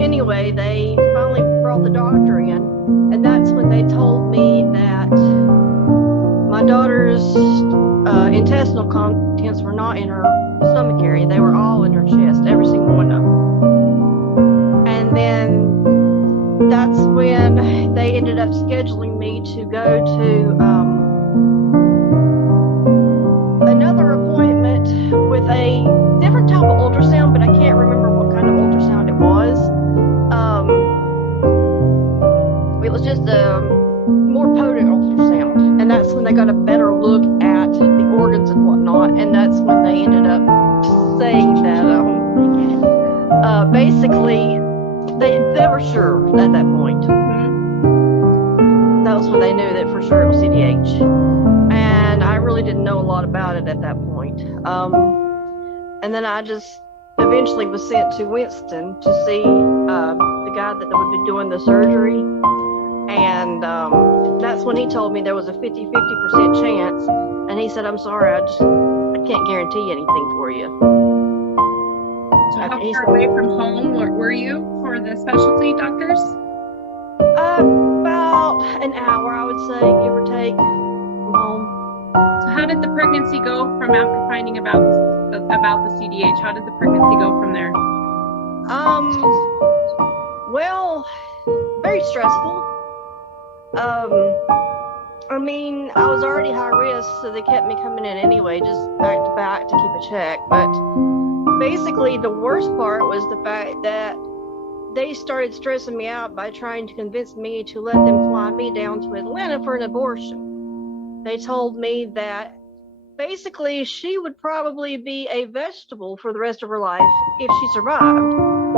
Anyway, they finally brought the doctor in, and that's when they told me that my daughter's intestinal contents were not in her stomach area. They were all in her chest, every single one of them. And then that's when they ended up scheduling me to go to another appointment with a different type of ultrasound, but I can't remember what kind of ultrasound it was. It was just a more potent ultrasound, and that's when they got a better look at the organs and whatnot, and that's when they ended up saying that basically they were sure at that point. That was when they knew that for sure it was CDH, and I really didn't know a lot about it at that point. And then I just eventually was sent to Winston to see the guy that would be doing the surgery. And that's when he told me there was a 50% chance. And he said, I'm sorry, I can't guarantee anything for you. So how far away from home were you for the specialty doctors? About an hour, I would say, give or take, from home. So how did the pregnancy go from after finding about the CDH? How did the pregnancy go from there? Well, very stressful. I mean, I was already high risk, so they kept me coming in anyway, just back to back to keep a check. But basically, the worst part was the fact that they started stressing me out by trying to convince me to let them fly me down to Atlanta for an abortion. They told me that basically she would probably be a vegetable for the rest of her life if she survived,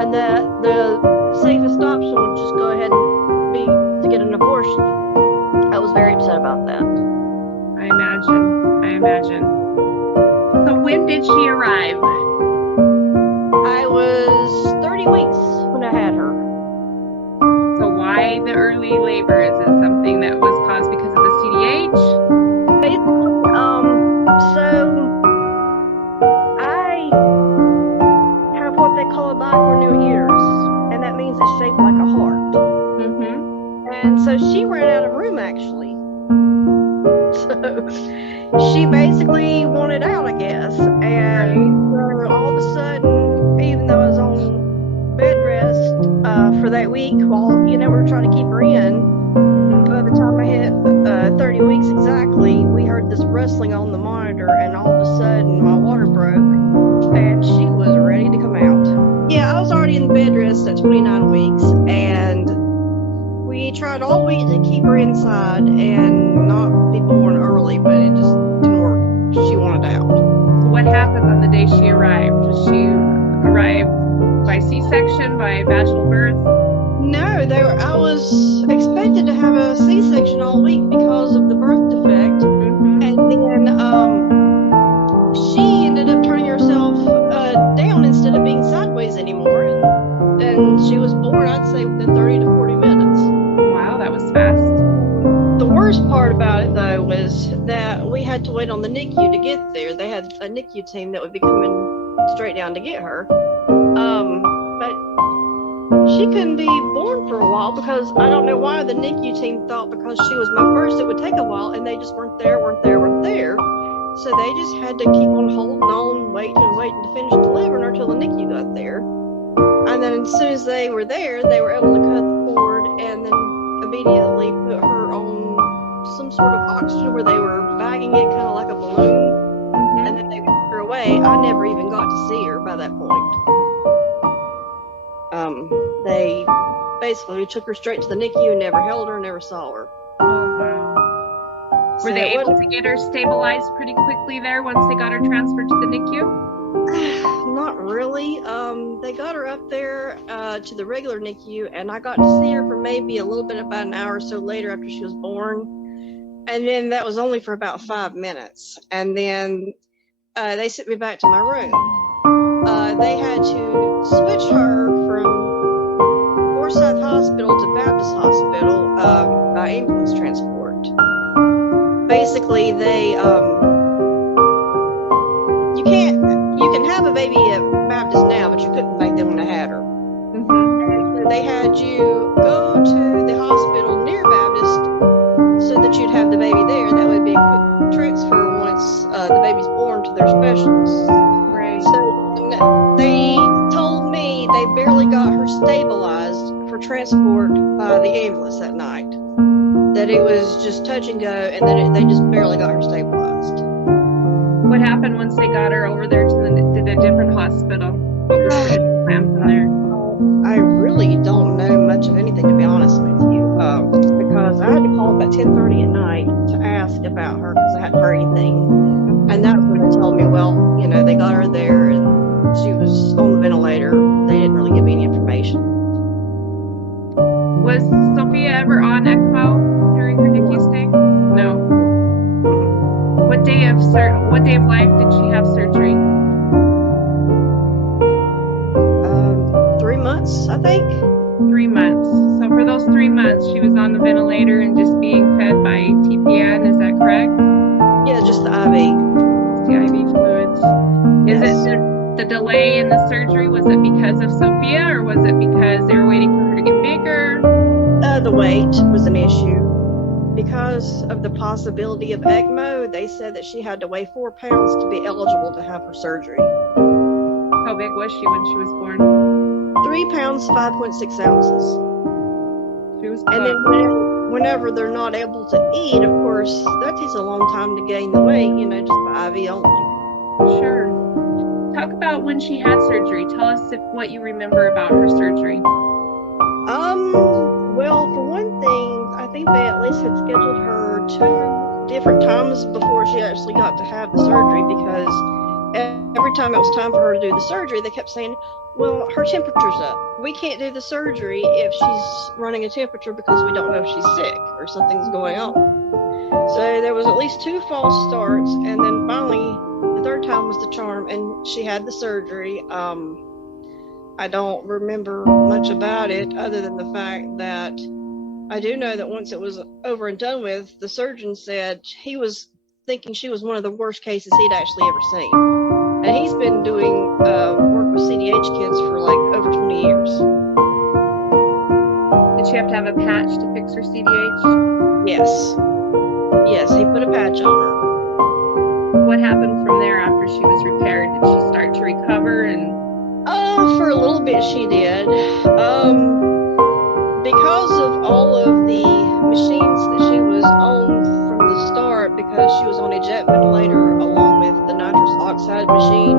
and that the safest option would just go ahead and be to get an abortion. I was very upset about that. I imagine. So when did she arrive? I was 30 weeks when I had her. So why the early labor? Is it something that was caused because of the CDH? Basically, so I have what they call a bicornuate uterus, and that means it's shaped like a heart. And so she ran out of room, actually. So she basically wanted out, I guess. And all of a sudden, even though I was on bed rest for that week, while we were trying to keep her in, by the time I hit 30 weeks exactly, we heard this rustling on the monitor, and all of a sudden my water broke, and she was ready to come out. Yeah, I was already in bed rest at 29 weeks, and we tried all week to keep her inside and not be born early, but it just didn't work. She wanted out. So what happened on the day she arrived? Was she arrived by C-section, by vaginal birth? No, I was expected to have a C-section all week because of the birth defect. And then she ended up turning herself down instead of being sideways anymore. And she was born, I'd say, within 30 to 40 minutes. Wow, that was fast. The worst part about it, though, was that we had to wait on the NICU to get there. They had a NICU team that would be coming straight down to get her. But she couldn't be born for a while because I don't know why the NICU team thought because she was my first it would take a while, and they just weren't there. So they just had to keep on holding on, waiting to finish delivering her till the NICU got there. And then as soon as they were there, they were able to cut the cord and then immediately put her on some sort of oxygen where they were bagging it kind of like a balloon. And then they took her away. I never even got to see her by that point. They basically took her straight to the NICU and never held her, never saw her. Oh, wow. Were they able to get her stabilized pretty quickly there once they got her transferred to the NICU? Not really. They got her up there to the regular NICU, and I got to see her for maybe a little bit about an hour or so later after she was born. And then that was only for about 5 minutes. And then they sent me back to my room. They had to switch her from Forsyth Hospital to Baptist Hospital by ambulance transport. Basically, you can have a baby at Baptist now, but you couldn't back then when I had her. And so they had you go to the hospital near Baptist so that you'd have the baby there. That would be a quick transfer once the baby's born to their specialists. Right. So they told me they barely got her stabilized for transport by the ambulance that night. That it was just touch and go, and then they just barely got her stabilized. What happened once they got her over there to the different hospital? What was the plan from there? I really don't know much of anything, to be honest with you, because I had to call about 10:30 at night to ask about her because I hadn't heard anything. And that's when they told me, well, you know, they got her there and she was on the ventilator. They didn't really give me any information. Was Sophia ever on ECMO during her NICU stay? No. What day of life did she have surgery? 3 months, I think. 3 months. So for those 3 months, she was on the ventilator and just being fed by TPN. Is that correct? Yeah, just the IV. Just the IV fluids. Yes. Is it the delay in the surgery? Was it because of Sophia, or was it because they were waiting for her to get bigger? The weight was an issue. Because of the possibility of ECMO, they said that she had to weigh 4 pounds to be eligible to have her surgery. How big was she when she was born? 3 pounds, 5.6 ounces. She was close. And then whenever they're not able to eat, of course, that takes a long time to gain the weight, you know, just the IV only. Sure. Talk about when she had surgery. Tell us what you remember about her surgery. Well, for one thing, I think they at least had scheduled her 2 different times before she actually got to have the surgery, because every time it was time for her to do the surgery, they kept saying, well, her temperature's up. We can't do the surgery if she's running a temperature because we don't know if she's sick or something's going on. So there was at least 2 false starts, and then finally the 3rd time was the charm, and she had the surgery. I don't remember much about it other than the fact that I do know that once it was over and done with, the surgeon said he was thinking she was one of the worst cases he'd actually ever seen. And he's been doing work with CDH kids for like over 20 years. Did she have to have a patch to fix her CDH? Yes. Yes, he put a patch on her. What happened from there after she was repaired? Did she start to recover? And for a little bit she did. Because of all of the machines that she was on from the start, because she was on a jet ventilator along with the nitrous oxide machine,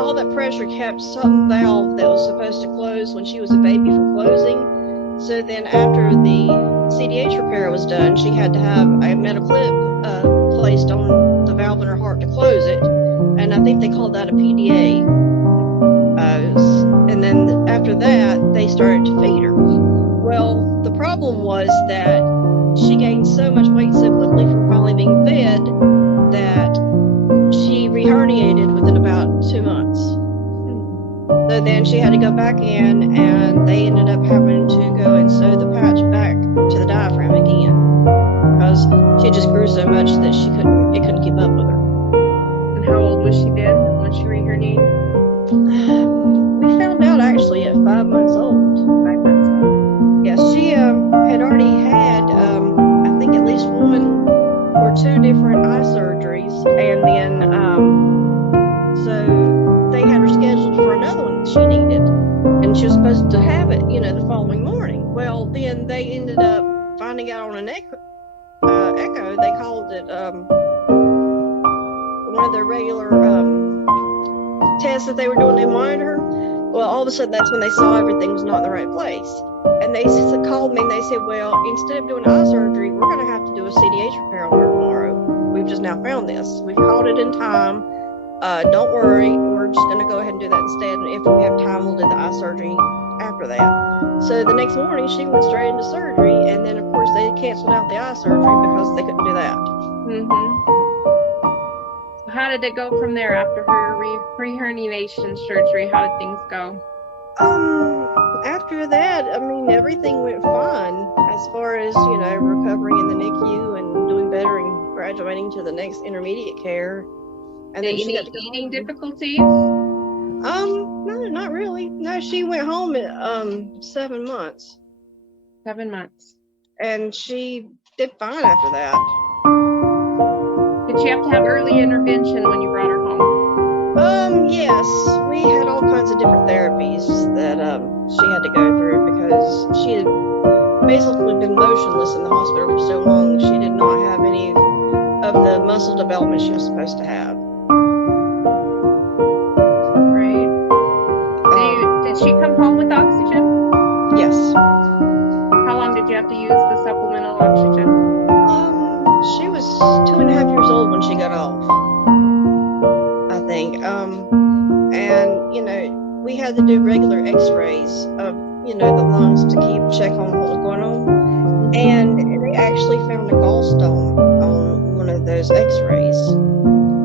all that pressure kept some valve that was supposed to close when she was a baby from closing. So then after the CDH repair was done, she had to have a metal clip placed on the valve in her heart to close it. And I think they called that a PDA. And then after that, they started to feed her. Well, the problem was that she gained so much weight so quickly from finally being fed that she reherniated within about 2 months. So then she had to go back in, and they ended up having to go and sew the patch back to the diaphragm again because she just grew so much that it couldn't keep up with her. And how old was she then when she reherniated? We found out actually at 5 months old. 5 months old. Yes, she had already had, I think, at least 1 or 2 different eye surgeries, and then so they had her scheduled for another one that she needed, and she was supposed to have it, you know, the following morning. Well, then they ended up finding out on an echo. They called it one of their regular tests that they were doing to monitor her. Well, all of a sudden, that's when they saw everything was not in the right place. And they called me and they said, well, instead of doing eye surgery, we're going to have to do a CDH repair on her tomorrow. We've just now found this. We've called it in time. Don't worry. We're just going to go ahead and do that instead. And if we have time, we'll do the eye surgery after that. So the next morning, she went straight into surgery. And then, of course, they canceled out the eye surgery because they couldn't do that. How did it go from there after her reherniation surgery? How did things go? After that, I mean, everything went fine as far as, you know, recovering in the NICU and doing better and graduating to the next intermediate care. And did you need eating difficulties? No, not really. No, she went home at 7 months. 7 months. And she did fine after that. Did she have to have early intervention when you brought her home? Yes. We had all kinds of different therapies that she had to go through because she had basically been motionless in the hospital for so long. She did not have any of the muscle development she was supposed to have. Right. Did she come home with oxygen? Yes. How long did you have to use the supplemental oxygen? She was 2.5 years old when she got off, I think. And, you know, we had to do regular x-rays of, you know, the lungs to check on what was going on. And they actually found a gallstone on one of those x-rays.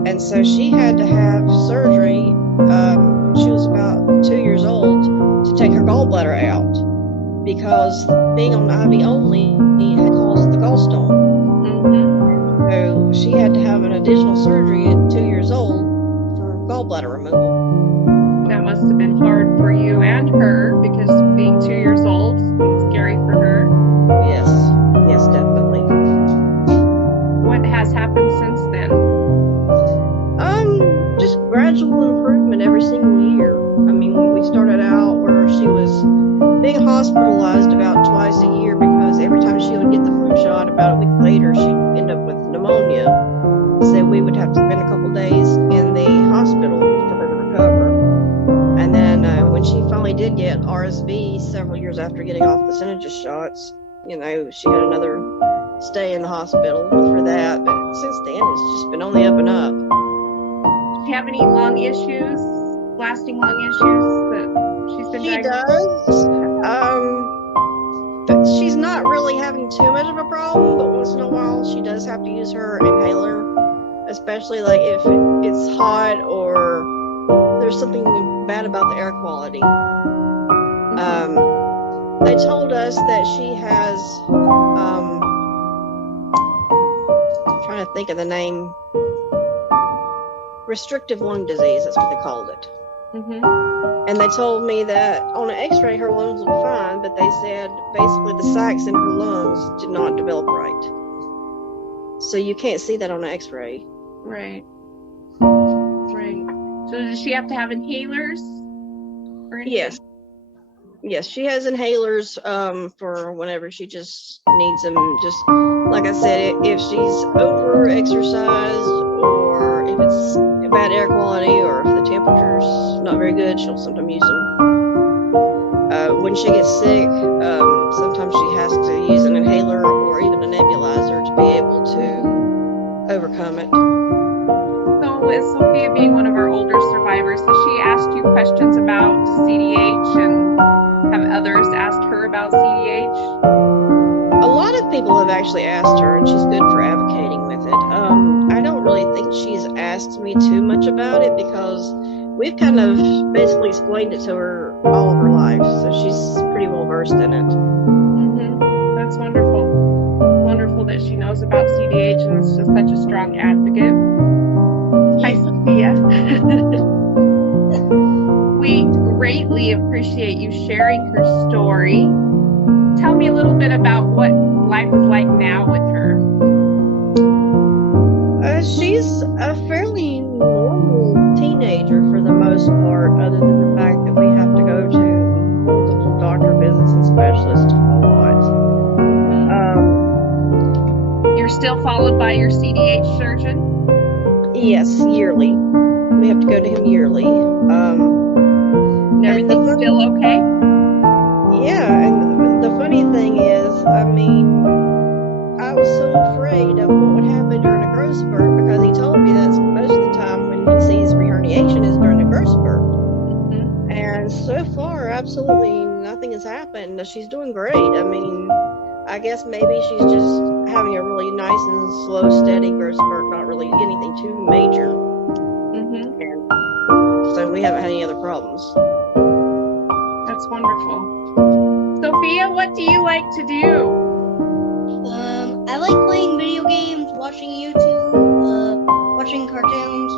And so she had to have surgery when she was about 2 years old to take her gallbladder out because being on IV only had caused the gallstone. So she had to have an additional surgery at 2 years old for gallbladder removal. That must have been hard for you and her because being 2 years old is scary for her. Yes, definitely. What has happened since then? Just gradual improvement every single year. I mean, we started out where she was being hospitalized about twice a year because every time she would get the flu shot, about a week later, she'd end up with pneumonia. So we would have to spend a couple days in the hospital for her to recover. And then when she finally did get RSV several years after getting off the CDH shots, you know, she had another stay in the hospital for that. But since then, it's just been on the up and up. Do you have any lung issues, lasting lung issues that she's been diagnosed? She does. But she's not really having too much of a problem, but once in a while she does have to use her inhaler, especially like if it's hot or there's something bad about the air quality. They told us that she has, I'm trying to think of the name, restrictive lung disease, that's what they called it. And they told me that on an x-ray her lungs looked fine, but they said basically the sacs in her lungs did not develop right. So you can't see that on an x-ray. Right. So does she have to have inhalers? Or anything? Yes, she has inhalers for whenever she just needs them. Just like I said, if she's over exercised or if it's bad air quality or if the temperature's not very good, she'll sometimes use them. When she gets sick, sometimes she has to use an inhaler or even a nebulizer to be able to overcome it. So with Sophia being one of our older survivors, has she asked you questions about CDH and have others asked her about CDH? A lot of people have actually asked her, and she's good for advocating with it. I don't really think she's asked me too much about it because we've kind of basically explained it to her all of her life, so she's pretty well versed in it. That's wonderful. Wonderful that she knows about CDH and is just such a strong advocate. Hi, Sophia. We greatly appreciate you sharing her story. Tell me a little bit about what life is like now with her. She's a fairly normal teenager for the most part, other than the fact that we have to go to multiple doctor visits and specialists a lot. You're still followed by your CDH surgeon? Yes, yearly. We have to go to him yearly. Everything's still okay? Yeah, and the funny thing is, I mean, I was so afraid of what would happen during a growth spurt because he told me that most of the time when he sees reherniation is during a growth spurt. And so far, absolutely nothing has happened. She's doing great. I mean, I guess maybe she's just having a really nice and slow, steady growth spurt, not really anything too major. And so we haven't had any other problems. That's wonderful. Sophia, what do you like to do? I like playing video games, watching YouTube, watching cartoons.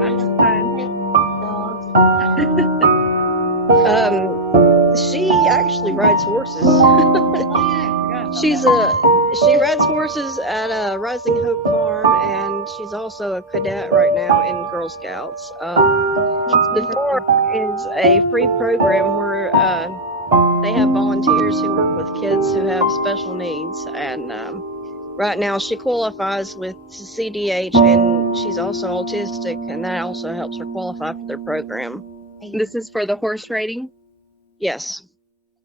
That's fun. Dogs. She actually rides horses. She rides horses at a Rising Hope Farm, and she's also a cadet right now in Girl Scouts. The farm is a free program where they have volunteers who work with kids who have special needs, and right now she qualifies with CDH, and she's also autistic, and that also helps her qualify for their program. This is for the horse riding? Yes.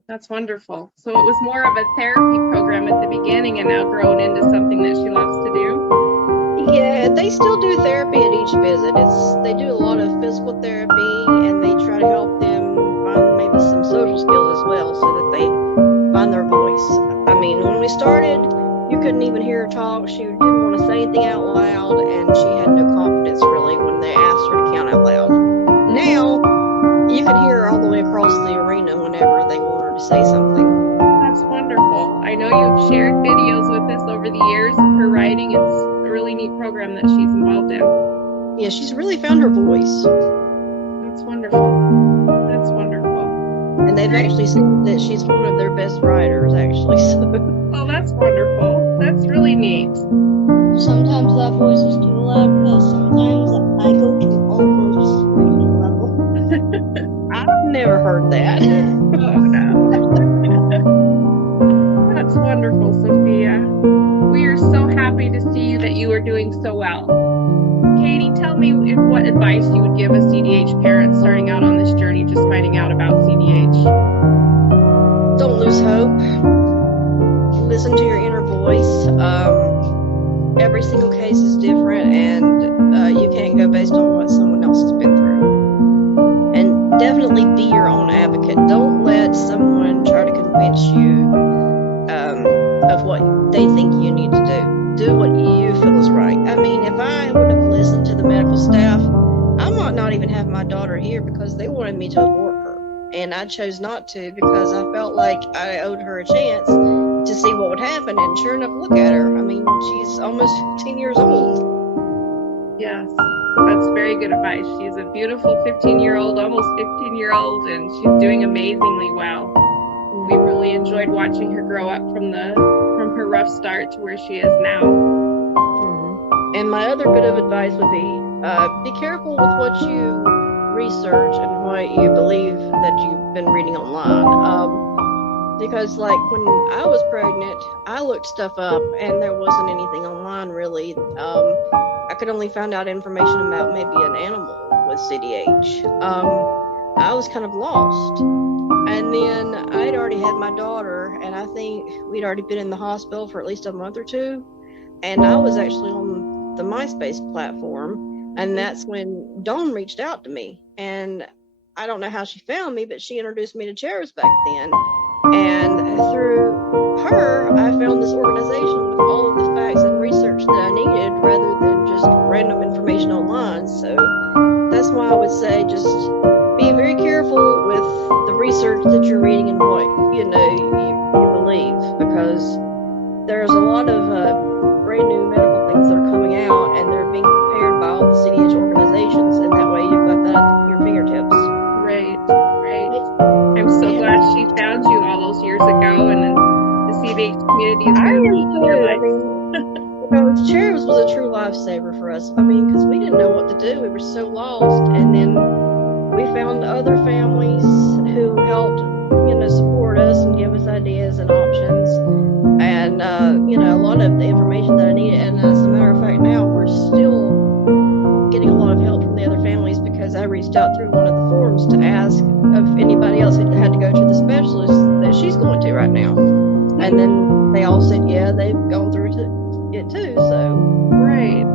That's wonderful. So it was more of a therapy program at the beginning and now grown into something that she loves to do? Yeah, they still do therapy at each visit. They do a lot of physical therapy, and they try to help them find maybe some social skills as well so that they find their voice. I mean, when we started, you couldn't even hear her talk. She didn't want to say anything out loud, and she had no confidence really when they asked her to count out loud. Now, you can hear her all the way across the arena whenever they want her to say something. That's wonderful. I know you've shared videos with us over the years of her writing. It's a really neat program that she's involved in. Yeah, she's really found her voice. That's wonderful. That's wonderful. And they've actually said that she's one of their best writers, actually. So. Oh, that's wonderful. That's really neat. Sometimes that voice is too loud because sometimes I go to almost screaming level. I've never heard that. Oh, no. That's wonderful, Sophia. We are so happy to see that you are doing so well. Katie, tell me what advice you would give a CDH parent starting out on this journey, just finding out about CDH. Don't lose hope. Listen to your inner voice. Every single case is different, and you can't go based on what someone else has been through. And definitely be your own advocate. Don't let someone try to convince you of what they think you need to do. Do what you feel is right. I mean, if I would have listened to the medical staff, I might not even have my daughter here because they wanted me to abort her. And I chose not to because I felt like I owed her a chance to see what would happen. And sure enough, look at her. I mean, she's almost 15 years old. Yes, that's very good advice. She's a beautiful 15-year-old, almost 15-year-old, and she's doing amazingly well. We really enjoyed watching her grow up from her rough start to where she is now. Mm-hmm. And my other bit of advice would be careful with what you research and what you believe that you've been reading online. Because like when I was pregnant, I looked stuff up and there wasn't anything online really. I could only find out information about maybe an animal with CDH. I was kind of lost. And then I'd already had my daughter, and I think we'd already been in the hospital for at least a month or two. And I was actually on the MySpace platform, and that's when Dawn reached out to me. And I don't know how she found me, but she introduced me to Chairs back then. And through her, I found this organization with all of the facts and research that I needed rather than just random information online. So that's why I would say just be very careful with the research that you're reading and what you believe, because there's a lot of brand new medical things that are coming out and they're being prepared by all the CDH organizations, and that way you've got that at your fingertips. Right. I'm so glad she found you all those years ago, and then the CDH community is going to be your life. Chairs was a true lifesaver for us. I mean, because we didn't know what to do. We were so lost, and then we found other families who helped, support us and give us ideas and options, and a lot of the information that I needed. And as a matter of fact, now we're still getting a lot of help from the other families because I reached out through one of the forums to ask if anybody else had to go to the specialist that she's going to right now, and then they all said yeah, they've gone through it too. So right.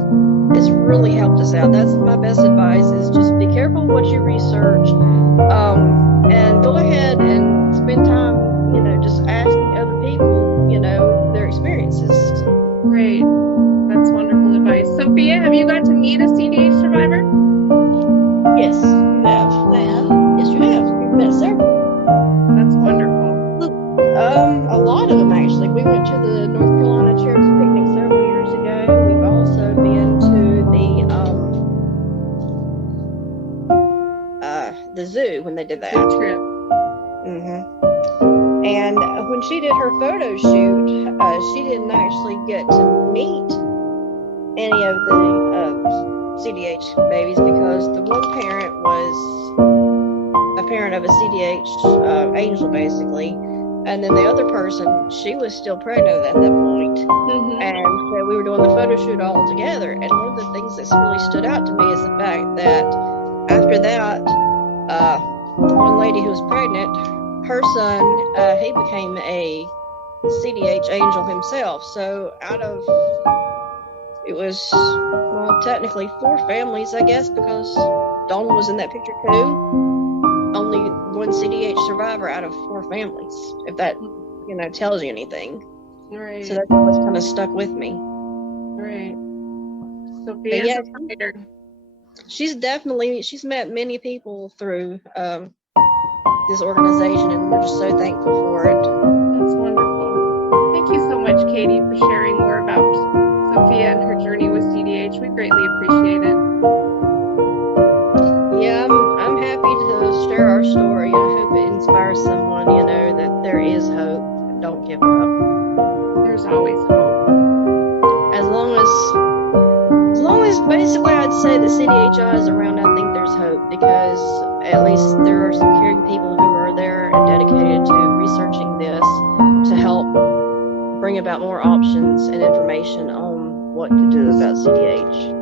It's really helped us out. That's my best advice, is just be careful what you research, and go ahead and spend time, just asking other people, their experiences. Great. That's wonderful advice. Sophia, have you got to meet a CDH survivor? Yes, you have. Yes, you have. You've met several. That's wonderful. A lot of them, actually. We went to the North Carolina Chairs Picnic several years ago. We've also been to the zoo. that. Good trip. And when she did her photo shoot, she didn't actually get to meet any of the CDH babies because the one parent was a parent of a CDH angel, basically. And then the other person, she was still pregnant at that point. And so we were doing the photo shoot all together. And one of the things that's really stood out to me is the fact that after that, the one lady who was pregnant, her son, he became a CDH angel himself. So it was, well, technically 4 families, I guess, because Donna was in that picture too. Only one CDH survivor out of 4 families, if that, tells you anything. Right. So that was kind of stuck with me. Right. Sophia's a fighter. She's met many people through this organization, and we're just so thankful for it. That's wonderful. Thank you so much, Katie, for sharing more about Sophia and her journey with CDH. We greatly appreciate it. Yeah, I'm happy to share our story. I hope it inspires someone, that there is hope and don't give up. There's always hope. As long as basically I'd say that CDHI is around, I think there's hope, because at least there are some caring people who are there and dedicated to researching this to help bring about more options and information on what to do about CDH.